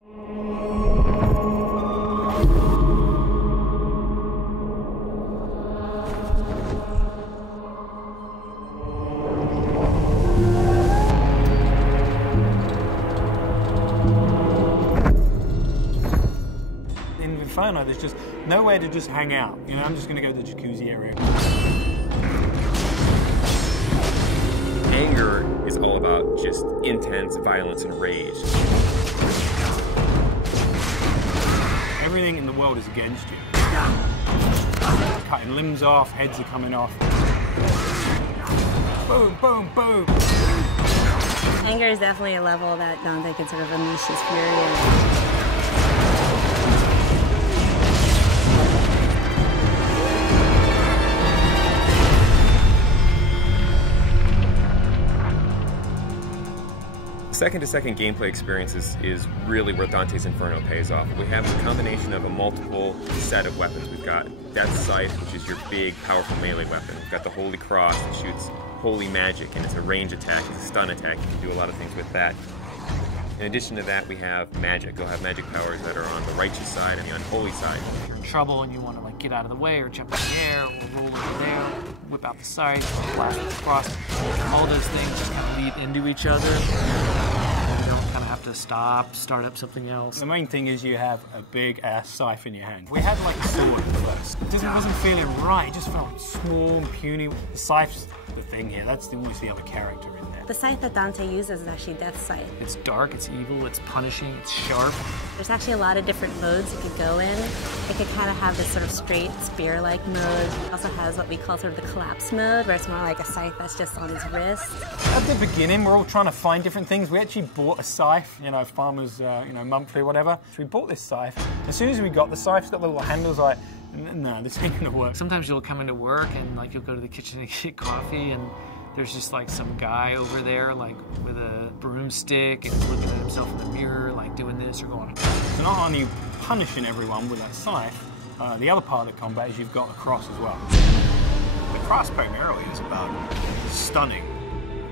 In Inferno, there's just nowhere to just hang out. You know, I'm just going to go to the jacuzzi area. Anger is all about just intense violence and rage. Everything in the world is against you. Cutting limbs off, heads are coming off. Boom, boom, boom. Anger is definitely a level that Dante can sort of unleash his fury in. Second-to-second gameplay experiences is really where Dantes Inferno pays off. We have a combination of a multiple set of weapons. We've got Death Scythe, which is your big, powerful melee weapon. We've got the Holy Cross that shoots holy magic, and it's a range attack, it's a stun attack. You can do a lot of things with that. In addition to that, we have magic. You'll have magic powers that are on the righteous side and the unholy side. If you're in trouble and you want to like get out of the way or jump in the air or roll over there, whip out the scythe, blast with the cross, all those things just kind of lead into each other. And you don't kind of have to stop, start up something else. The main thing is you have a big ass scythe in your hand. We had like a sword at first. It wasn't feeling right. It just felt small and puny. The scythe's the thing here. That's almost the other character in there. The scythe that Dante uses is actually Death Scythe. It's dark, it's evil, it's punishing, it's sharp. There's actually a lot of different modes you could go in. It could kind of have this sort of straight spear-like mode. It also has what we call sort of the collapse mode, where it's more like a scythe that's just on his wrist. At the beginning, we're all trying to find different things. We actually bought a scythe, you know, farmers, monthly or whatever. So we bought this scythe. As soon as we got the scythe, it's got the little handles like, no, this ain't gonna work. Sometimes you'll come into work and like you'll go to the kitchen to get coffee and there's just like some guy over there like with a broomstick and he's looking at himself in the mirror like doing this or going. So not only punishing everyone with that scythe, the other part of the combat is you've got the cross as well. The cross primarily is about stunning,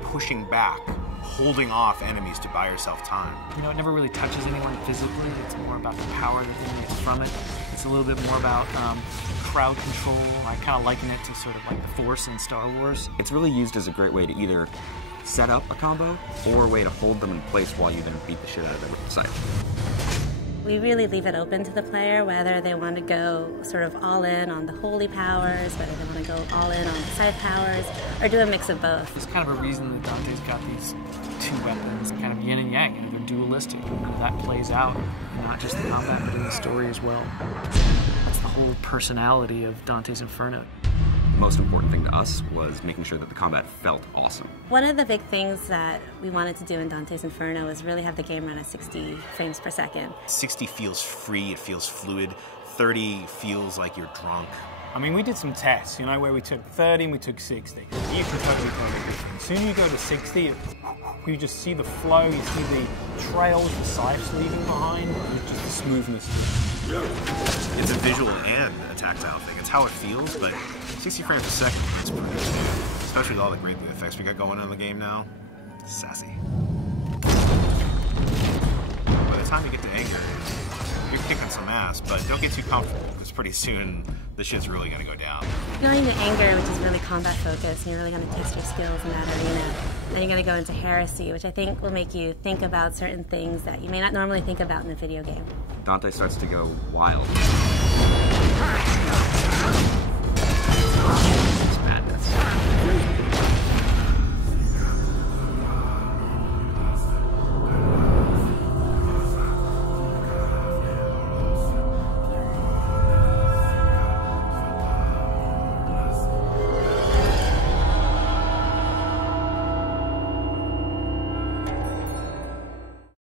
pushing back, holding off enemies to buy yourself time. You know, it never really touches anyone physically. It's more about the power that emanates from it. It's a little bit more about crowd control. I kind of liken it to sort of like the Force in Star Wars. It's really used as a great way to either set up a combo or a way to hold them in place while you then beat the shit out of them with the scythe. We really leave it open to the player whether they want to go sort of all in on the holy powers, whether they want to go all in on the scythe powers, or do a mix of both. There's kind of a reason that Dante's got these two weapons, kind of yin and yang, you know, they're dualistic. And that plays out, not just the combat, but in the story as well. That's the whole personality of Dantes Inferno. The most important thing to us was making sure that the combat felt awesome. One of the big things that we wanted to do in Dantes Inferno was really have the game run at 60 frames per second. 60 feels free, it feels fluid. 30 feels like you're drunk. I mean, we did some tests, you know, where we took 30 and we took 60. You can totally find everything. As soon as you go to 60, you just see the flow, you see the trails, the scythes leaving behind, it's just the smoothness. It's a visual and a tactile thing. It's how it feels, but 60 frames a second is pretty good. Especially with all the great effects we got going on in the game now. Sassy. By the time you get to anger, you're kicking some ass, but don't get too comfortable, because pretty soon the shit's really gonna go down. Going to anger, which is really combat focused, and you're really gonna test your skills in that arena. Then you're gonna go into heresy, which I think will make you think about certain things that you may not normally think about in a video game. Dante starts to go wild.